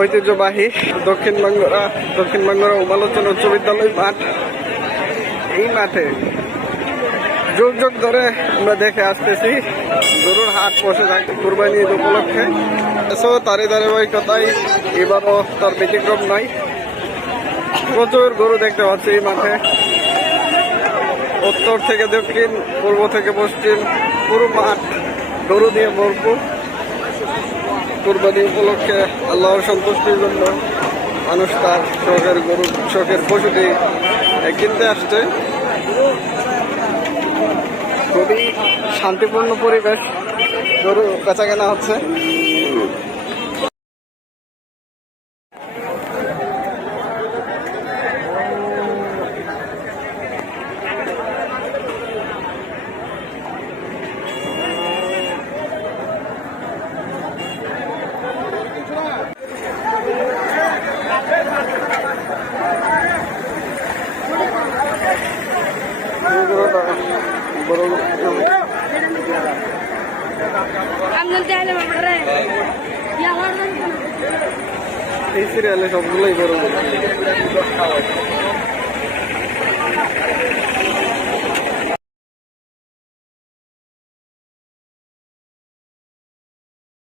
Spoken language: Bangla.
ঐতিহ্যবাহী দক্ষিণ বাংলা দক্ষিণ বাংলার উমালোচন উচ্চ বিদ্যালয় মাঠ। এই মাঠে যুগ যুগ ধরে আমরা দেখে আসতেছি, গরুর হাট বসে থাকে কুরবানি ঈদ উপলক্ষে। সো তারই ধারাবাহিকতায় এবারও তার ব্যতিক্রম নাই। প্রচুর গরু দেখতে পাচ্ছি এই মাঠে। উত্তর থেকে দক্ষিণ, পূর্ব থেকে পশ্চিম, পুরো মাঠ গরু দিয়ে ভরপুর। কুরবানি উপলক্ষে আল্লাহর সন্তুষ্টির জন্য মানুষ তার শখের গরু, শখের পশুটি কিনতে আসছে। খুবই শান্তিপূর্ণ পরিবেশ গরু বেচা কেনা হচ্ছে। এই বড় সিরিয়ালে সবগুলোই গরু